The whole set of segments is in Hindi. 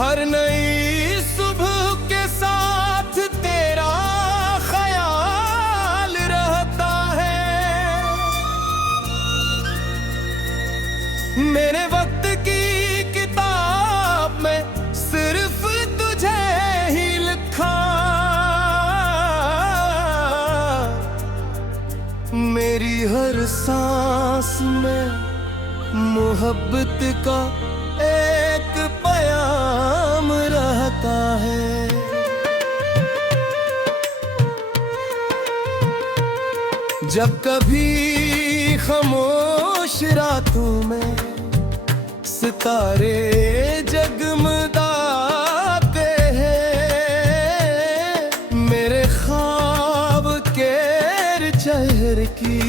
हर नई सुबह के साथ तेरा ख्याल रहता है। मेरे वक्त की किताब में सिर्फ तुझे ही लिखा, मेरी हर सांस में मोहब्बत का एक प्याम रहता है। जब कभी खामोश रातों में सितारे जगमगाते हैं, मेरे ख्वाब के चेहरे की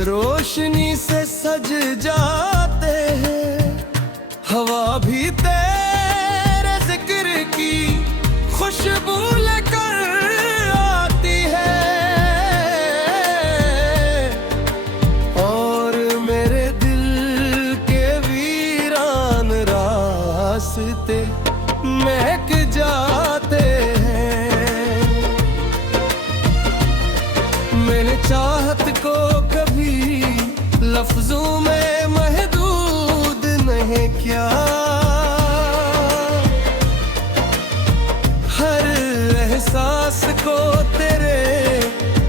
रोशनी से सज जाते हैं। हवा भी तेरे जिक्र की खुशबू लेकर आती है, और मेरे दिल के वीरान रास्ते महक जाते हैं। मैंने चाहत को कभी लफ्जों में महदूद नहीं किया, हर एहसास को तेरे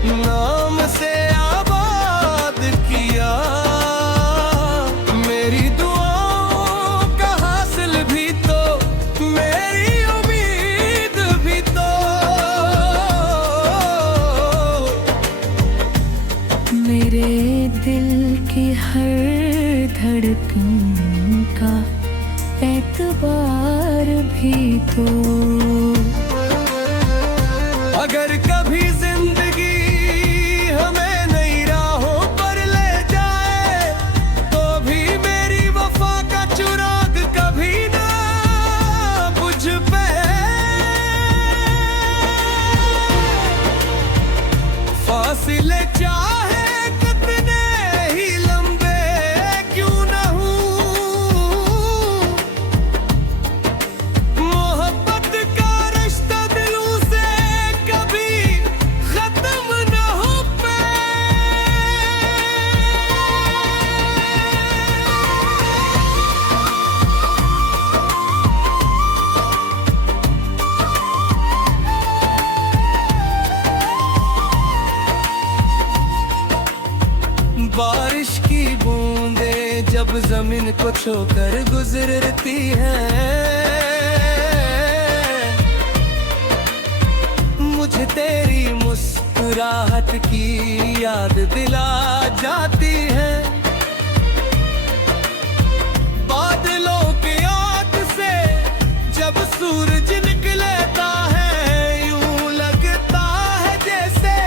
नाम से आबाद किया। मेरी दुआओं का हासिल भी तो, मेरी उम्मीद भी तो। मेरे दिल की हर धड़कन का एतबार भी तो। अगर कभी जिंदगी हमें नई राहों पर ले जाए, तो भी मेरी वफा का चिराग कभी ना बुझ पे। फासिले चाहे कितने ही लंबे क्यों न हों, मोहब्बत का रिश्ता दिलों से कभी खत्म न हो पे। बारिश की बूंदें जब जमीन को छूकर गुजरती हैं, मुझे तेरी मुस्कुराहट की याद दिला जाती है। बादलों की आग से जब सूरज निकलता है, यूं लगता है जैसे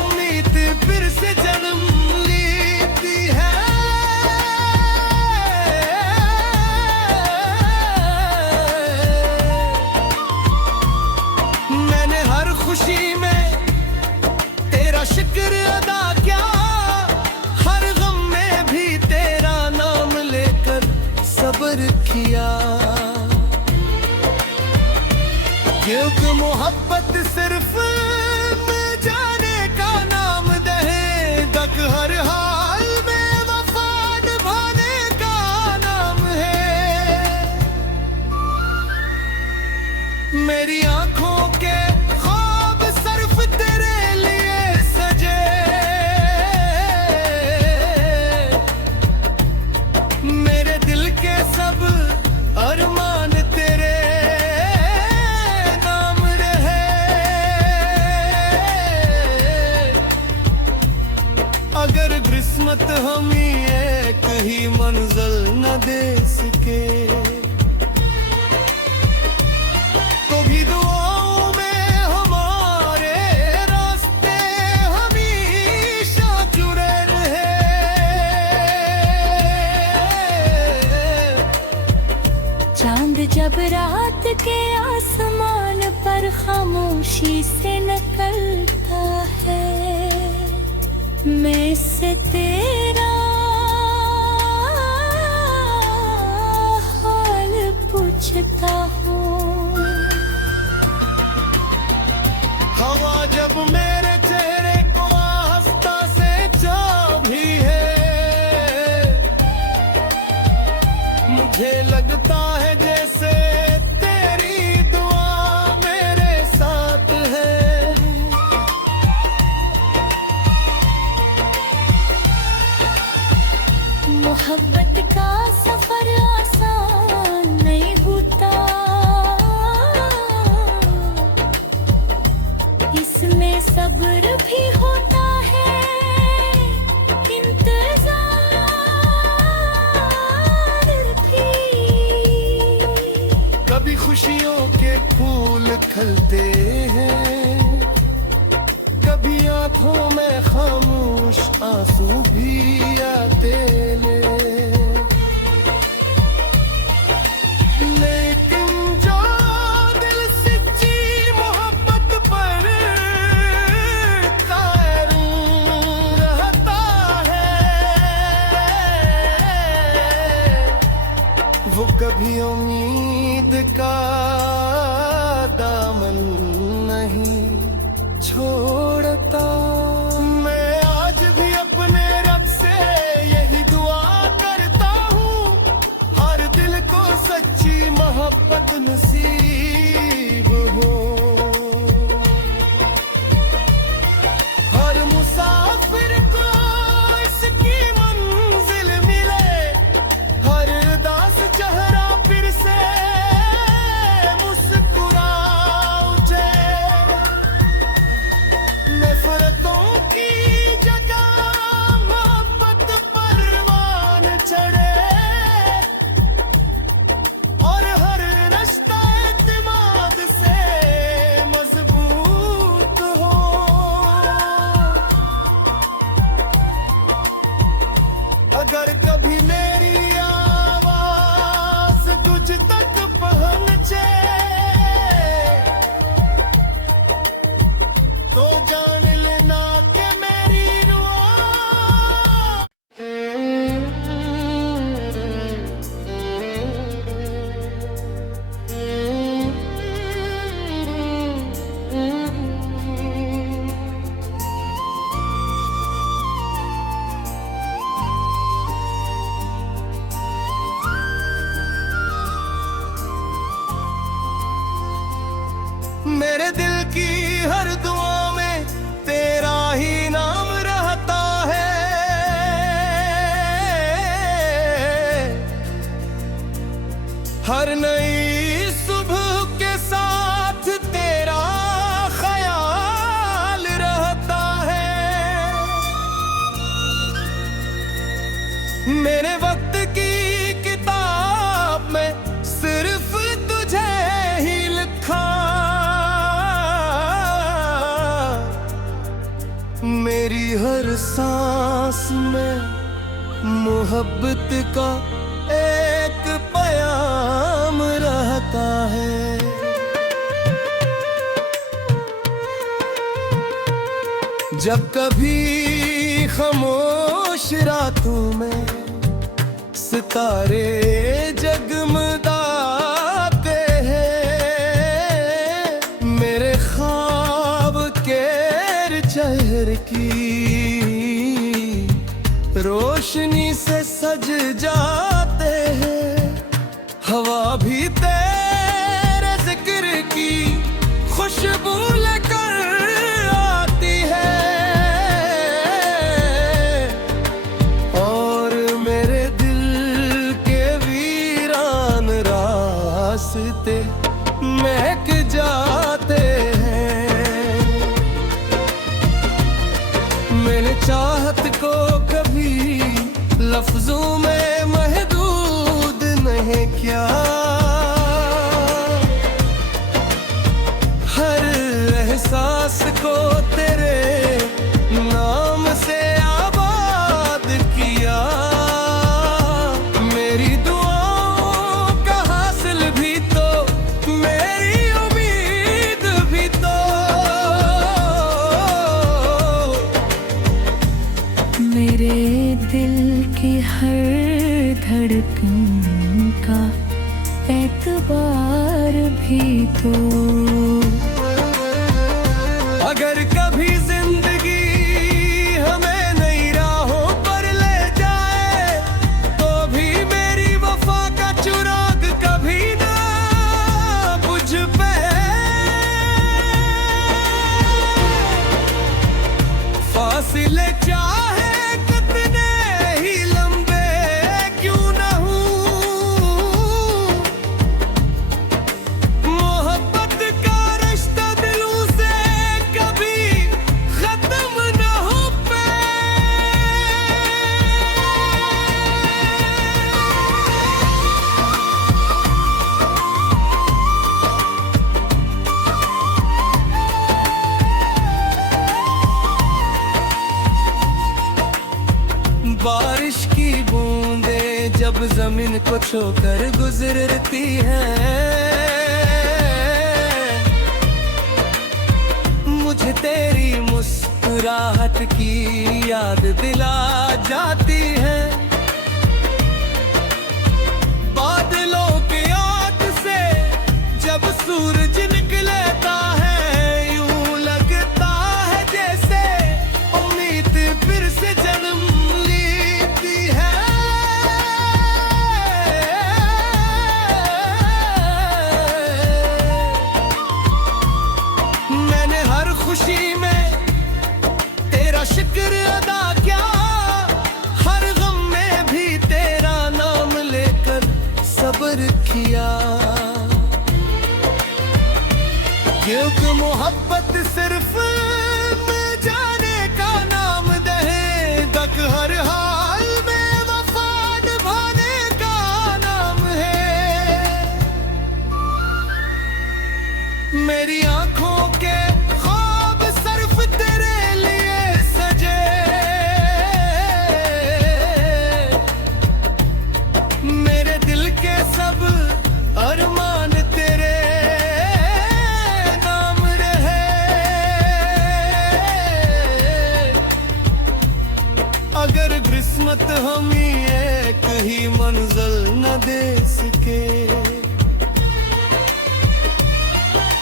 उम्मीद फिर से जन्म लेती है। मैंने हर खुशी में तेरा शुक्र अदा किया, हर गम में भी तेरा नाम लेकर सब्र किया। क्योंकि मोहब्बत सिर्फ मिल जाने का नाम दहे, तक हर हाल में वफा निभाने का नाम है। मेरी आंखों के ख्वाब सिर्फ तेरे लिए सजे, मेरे दिल के सब अरमान तेरे नाम रहे। अगर किस्मत हमें एक ही मंजिल न दे सके, तो भी दुआओं में हमारे रास्ते हमेशा जुड़े रहे। चांद जब रात के आसमान पर खामोशी से निकलता है, मैं इससे तेरा हाल मोहब्बत का सफर आसान नहीं होता, इसमें सब्र भी होता है, इंतजार भी। कभी खुशियों के फूल खिलते हैं, कभी आंखों में खामोश आंसू भी आते हैं, लेकिन जो दिल सच्ची मोहब्बत पर कायम रहता है, वो कभी उम्मीद का दामन नहीं छोड़ता। मैं आज भी अपने रब से यही दुआ करता हूँ, हर दिल को सच्ची मोहब्बत नसीब हो, हर मुसाफिर को इसकी मंजिल मिले, हर उदास चेहरा फिर से मुस्कुरा उठे, नफरतों की जगह मोहब्बत परवान चढ़े, और हर रिश्ता एतमाद से मजबूत हो। अगर कभी मेरी आवाज तुझ तक पहुंचे, तो जान लेना कि मेरी दुआ मेरे दिल की हर दुआ में तेरा ही नाम रहता है, हर नई सुबह के साथ तेरा ख्याल रहता है, मेरे वक्त की किताब में सिर्फ तुझे ही लिखा, मेरी हर सांस में मोहब्बत का एक प्याम रहता है। जब कभी खामोश रातों में सितारे जगमगाते हैं, मेरे ख्वाब के चेहरे की रोशनी से सज जाते हैं, हवा भी तेरे जिक्र की खुशबू लेकर आती है, और मेरे दिल के वीरान रास्ते महक जाते हैं। मैंने चाहत को कभी लफ्जों में महदूद नहीं किया, हर एहसास को तेरे नाम से आबाद किया, मेरी दुआओं का हासिल भी तो मेरी उम्मीद भी तो, मेरे दिल की हर धड़कन का एतबार भी तो। अगर कभी जिंदगी हमें नई राहों पर ले जाए, तो भी मेरी वफा का चिराग कभी ना बुझ पे, फासिले चाहे कितने ही लंबे बारिश की बूंदें जब जमीन को छूकर गुजरती हैं, मुझे तेरी मुस्कुराहट की याद दिला जाती है। बादलों के आग से जब सूरज निकलता है, यूं लगता है जैसे उम्मीद फिर से जन्म लेती है। मैंने हर खुशी में तेरा शुक्र अदा किया, हर गम में भी तेरा नाम लेकर सब्र किया। क्योंकि मोहब्बत सिर्फ मिल जाने का नाम नहीं, तक हर हाल में वफा निभाने का नाम है। मेरी आंखों के ख्वाब सिर्फ तेरे लिए सजे, मेरे दिल के सब अरमान तेरे नाम रहे। अगर किस्मत हमें एक ही मंजिल न दे सके,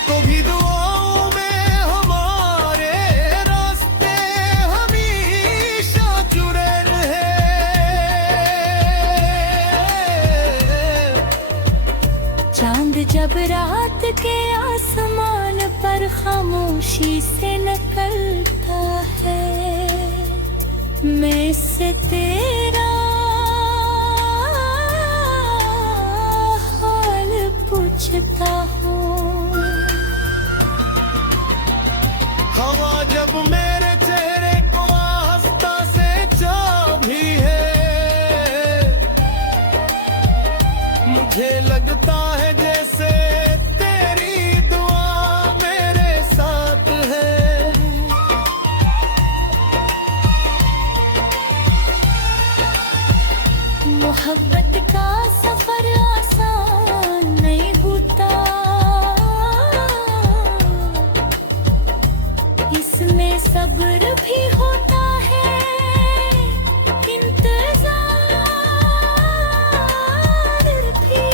तो भी दुआओं में हमारे रास्ते हमेशा जुड़े रहे। चांद जब रात के आसमान पर खामोशी से निकलता है, मैं इससे तेरा हाल पूछता हूँ। हवा जब मेरे चेहरे को हंसता से चाभी है, मुझे लगता है जैसे तेरी दुआ मेरे साथ है। मोहब्बत का सफर आसान नहीं होता, इसमें सब्र भी होता है, इंतजार भी।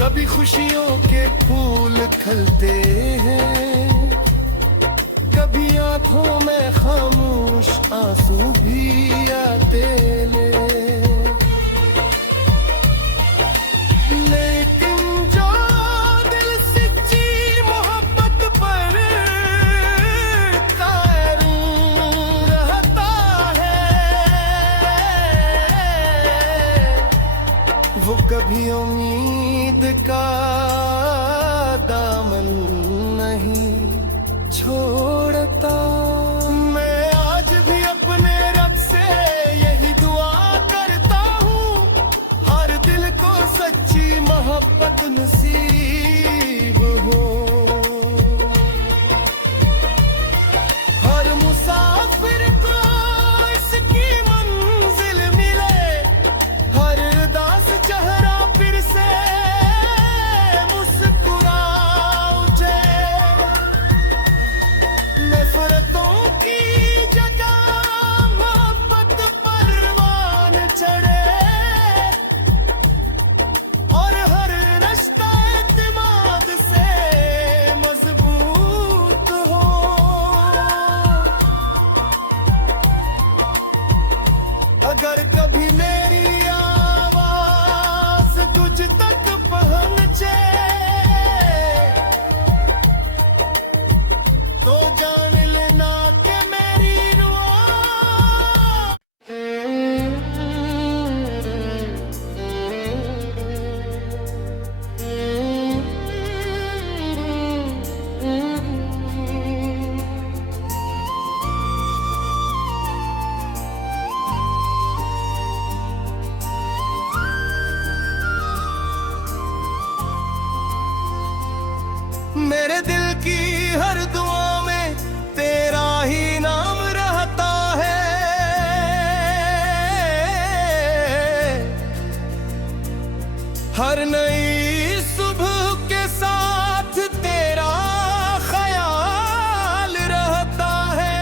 कभी खुशियों के फूल खिलते हैं, कभी आंखों में खामोश आंसू भी आते ले। लेकिन जो दिल सच्ची मोहब्बत पर कायल रहता है, वो कभी उम्मीद का दामन नहीं छोड़ता। मैं आज भी अपने रब से यही दुआ करता हूँ, हर दिल को सच्ची मोहब्बत नसीब हो। हर मुसाफिर को इसकी मंजिल मिले, हर उदास चेहरा फिर से मुस्कुरा उठे। नफरतों की जगह मोहब्बत परवान चढ़े, और हर रिश्ता एतमाद से मजबूत हो। अगर कभी मेरी आवाज तुझ तक पहुंचे, तो जान लेना कि मेरी रुआ हर नई सुबह के साथ तेरा ख्याल रहता है।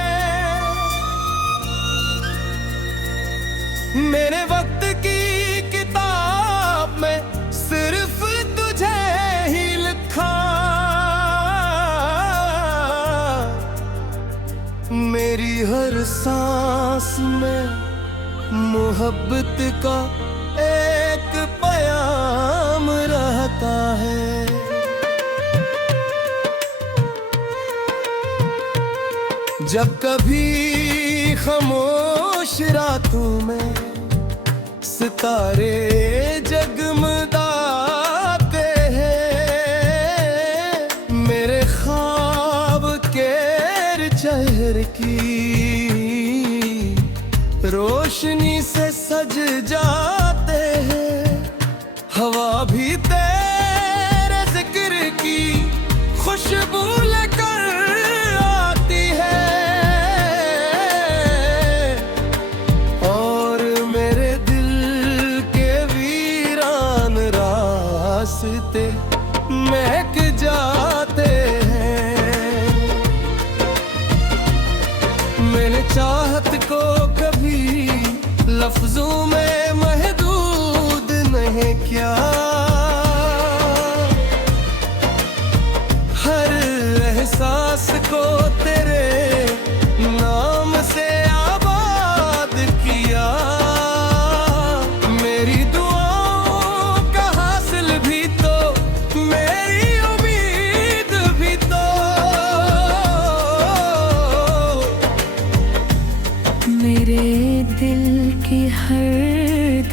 मेरे वक्त की किताब में सिर्फ तुझे ही लिखा, मेरी हर सांस में मोहब्बत का एक प्याम रहता है। जब कभी खामोश रातों में सितारे जगमगाते हैं, मेरे ख्वाब के चेहरे की रोशनी से सज जाते हैं। हवा भी तेरे जिक्र की खुशबू लेकर आती है, और मेरे दिल के वीरान रास्ते महक जाते हैं। मैंने चाहत को कभी लफ्जों में महदूद नहीं किया, हर एहसास को तेरे नाम से आबाद किया। मेरी दुआओं का हासिल भी तो, मेरी उम्मीद भी तो। मेरे दिल की हर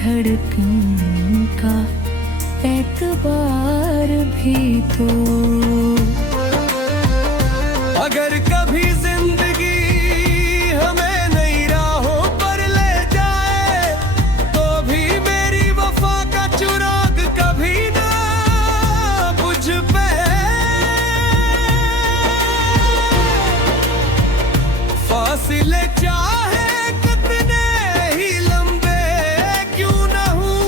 धड़कन का एतबार भी तो। अगर कभी जिंदगी हमें नई राहों पर ले जाए, तो भी मेरी वफा का चिराग कभी ना बुझ पे। फासिले चाहे कितने ही लंबे क्यों न हों,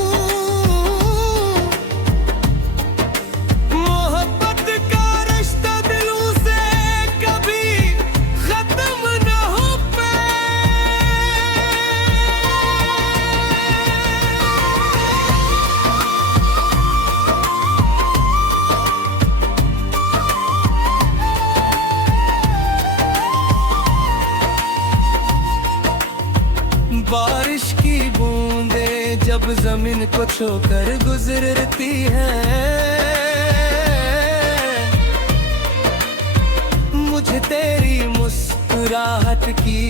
मोहब्बत का रिश्ता दिलों से कभी खत्म न हो पे। बारिश की बूंदें जब जमीन को छूकर गुजरती हैं, मुझे तेरी मुस्कुराहट की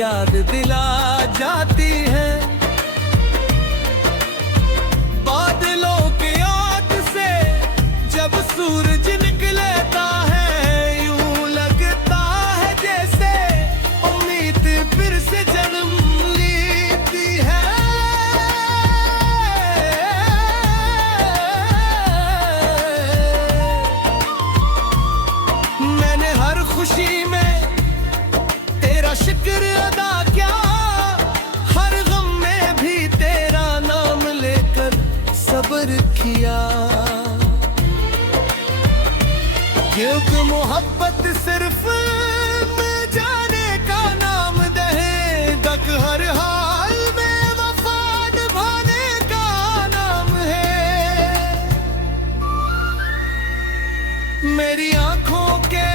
याद दिला जाती है। बादलों की आग से जब सूरज निकलता है, यूं लगता है जैसे उम्मीद फिर से जन्म लेती है। मैंने हर खुशी में तेरा शुक्र अदा किया, हर गम में भी तेरा नाम लेकर सब्र किया। क्योंकि मोहब्बत सिर्फ मिल जाने का नाम दहे, तक हर हाल में वफा निभाने का नाम है। मेरी आंखों के